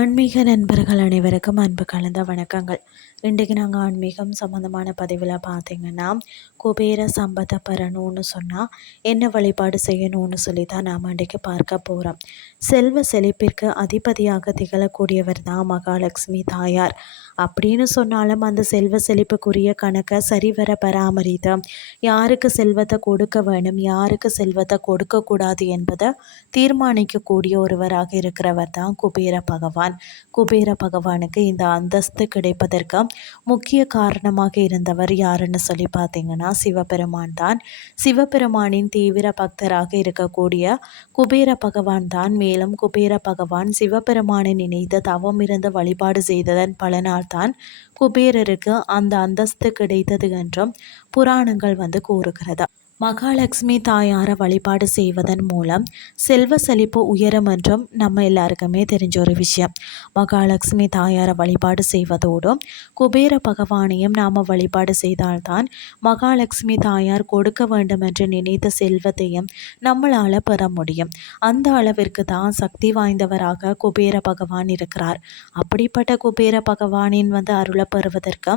ஆன்மீக நண்பர்கள் அனைவருக்கும் அன்பு கலந்த வணக்கங்கள். இன்றைக்கு நாங்கள் ஆன்மீகம் சம்மந்தமான பதிவில் பார்த்திங்கன்னா, குபேர சம்பத்தை பெறணும்னு சொன்னால் என்ன வழிபாடு செய்யணும்னு சொல்லி தான் நாம் இன்றைக்கு பார்க்க போகிறோம். செல்வ செழிப்பிற்கு அதிபதியாக திகழக்கூடியவர் தான் மகாலட்சுமி தாயார். அப்படின்னு சொன்னாலும் அந்த செல்வ செழிப்புக்குரிய கணக்கை சரிவர பராமரித்து யாருக்கு செல்வத்தை கொடுக்க வேணும், யாருக்கு செல்வத்தை கொடுக்கக்கூடாது என்பதை தீர்மானிக்கக்கூடிய ஒருவராக இருக்கிறவர் தான் குபேர பகவான். குபேர பகவானுக்கு இந்த அந்தஸ்து கிடைப்பதற்கு முக்கிய காரணமாக இருந்தவர் யாருன்னு சொல்லி பார்த்தீங்கன்னா சிவபெருமான் தான். சிவபெருமானின் தீவிர பக்தராக இருக்கக்கூடிய குபேர பகவான் தான். மேலும் குபேர பகவான் சிவபெருமானை நினைத்து தவம் இருந்து வழிபாடு செய்ததன் பலனால் தான் குபேரருக்கு அந்த அந்தஸ்து கிடைத்தது என்றும் புராணங்கள் கூறுகிறது. மகாலட்சுமி தாயாரை வழிபாடு செய்வதன் மூலம் செல்வ செழிப்பு உயரும் என்றும் நம்ம எல்லாருக்குமே தெரிஞ்ச ஒரு விஷயம். மகாலட்சுமி தாயாரை வழிபாடு செய்வதோடும் குபேர பகவானையும் நாம் வழிபாடு செய்தால்தான் மகாலட்சுமி தாயார் கொடுக்க வேண்டும் என்று நினைத்த செல்வத்தையும் நம்மளால் பெற முடியும். அந்த அளவிற்கு தான் சக்தி வாய்ந்தவராக குபேர பகவான் இருக்கிறார். அப்படிப்பட்ட குபேர பகவானின் அருளை பெறுவதற்கு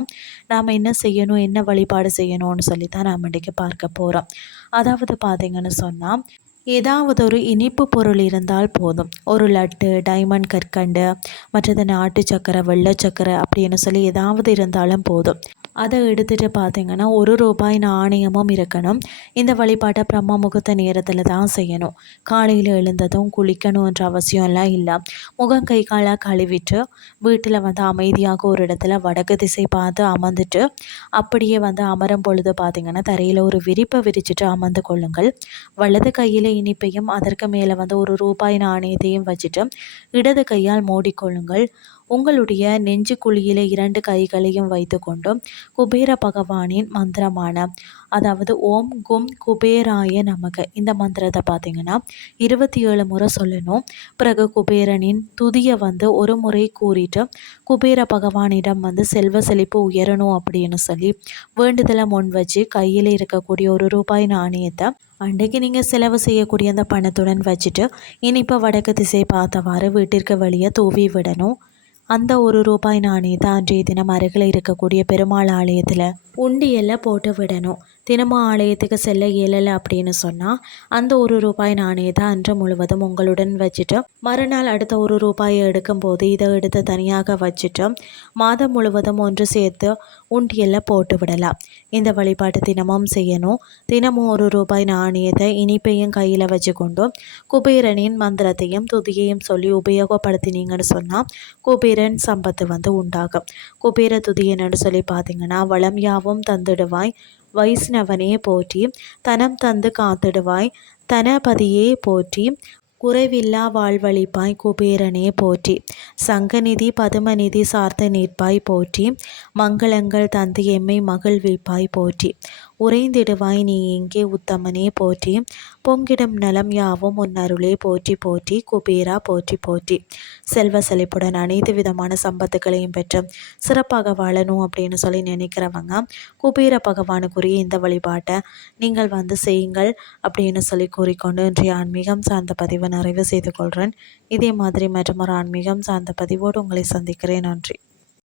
நாம் என்ன செய்யணும், என்ன வழிபாடு செய்யணும்னு சொல்லி தான் நாம் இன்றைக்கு பார்க்க போகிறோம். அதாவது பார்த்தீங்கன்னு சொன்னால், ஏதாவது ஒரு இனிப்பு பொருள் இருந்தால் போதும். ஒரு லட்டு, டைமண்ட் கற்கண்டு, மற்றது நாட்டு சக்கரை, வெள்ளை சக்கரை அப்படின்னு சொல்லி ஏதாவது இருந்தாலும் போதும். அதை எடுத்துகிட்டு பார்த்திங்கன்னா ₹1 நாணயமும் இருக்கணும். இந்த வழிபாட்டை பிரம்ம முகூர்த்த நேரத்தில் தான் செய்யணும். காலையில் எழுந்ததும் குளிக்கணுன்ற அவசியம்லாம் இல்லை. முகம் கை காலாக கழுவிட்டு வீட்டில் அமைதியாக ஒரு இடத்துல வடக்கு திசை பார்த்து அமர்ந்துட்டு அப்படியே அமரும் பொழுது பார்த்திங்கன்னா தரையில் ஒரு விரிப்பை விரிச்சிட்டு அமர்ந்து கொள்ளுங்கள். வலது கையில் இனிப்பையும் அதற்கு மேலே ₹1 நாணயத்தையும் வச்சுட்டு இடது கையால் மூடிக்கொள்ளுங்கள். உங்களுடைய நெஞ்சு குழியில் 2 கைகளையும் வைத்து கொண்டு குபேர பகவானின் மந்திரமான அதாவது ஓம் கும் குபேராய நமக இந்த மந்திரத்தை பார்த்திங்கன்னா 27 முறை சொல்லணும். பிறகு குபேரனின் துதியை ஒரு முறை கூறிட்டு குபேர பகவானிடம் செல்வ செழிப்பு உயரணும் அப்படின்னு சொல்லி வேண்டுதலை முன் வச்சு கையில் இருக்கக்கூடிய ₹1 நாணயத்தை அன்றைக்கு நீங்கள் செலவு செய்யக்கூடிய அந்த பணத்துடன் வச்சுட்டு இனிப்பை வடக்கு திசை பார்த்தவாறு வீட்டிற்கு வெளியே தூவி விடணும். அந்த ₹1 நாணயத்தை அன்றைய தினம் அருகில் இருக்கக்கூடிய பெருமாள் ஆலயத்தில் உண்டியலில் போட்டு விடணும். தினமும் ஆலயத்துக்கு செல்ல இயலலை அப்படின்னு சொன்னால் அந்த ₹1 நாணயத்தை அன்று முழுவதும் உங்களுடன் வச்சுட்டு மறுநாள் அடுத்த ₹1 எடுக்கும்போது இதை எடுத்து தனியாக வச்சுட்டு மாதம் முழுவதும் ஒன்று சேர்த்து உண்டியலில் போட்டு விடலாம். இந்த வழிபாட்டு தினமும் செய்யணும். தினமும் ₹1 நாணயத்தை இனிப்பையும் கையில் வச்சுக்கொண்டு குபேரனின் மந்திரத்தையும் துதியையும் சொல்லி உபயோகப்படுத்தினீங்கன்னு சொன்னால் குபேரன் சம்பத்து உண்டாகும். குபேர துதி என்னன்னு சொல்லி பார்த்தீங்கன்னா, வளம் யாவும் தந்திடுவாய் வைஷ்ணவனே போற்றி, தனம் தந்து காத்திடுவாய் தனபதியே போற்றி, குறைவில்லா வாழ்வழிப்பாய் குபேரனே போற்றி, சங்கநிதி பதுமநிதி சார்த்த நிற்பாய் போற்றி, மங்களங்கள் தந்து எம்மை மகிழ்விப்பாய் போற்றி, உறைந்திடுவாய் நீ எங்கே உத்தமனே போற்றி, பொங்கிடும் நலம் யாவும் உன்னருளே போற்றி போற்றி, குபேரா போற்றி போற்றி. செல்வ செழிப்புடன் அனைத்து விதமான சம்பத்துக்களையும் பெற்று சிறப்பாக வாழணும் அப்படின்னு சொல்லி நினைக்கிறவங்க குபேர பகவானுக்குரிய இந்த வழிபாட்டை நீங்கள் செய்யுங்கள் அப்படின்னு சொல்லி கூறிக்கொண்டு இன்றைய ஆன்மீகம் சார்ந்த பதிவை நிறைவு செய்து கொள்கிறேன். இதே மாதிரி மற்றும் ஒரு ஆன்மீகம் சார்ந்த பதிவோடு உங்களை சந்திக்கிறேன். நன்றி.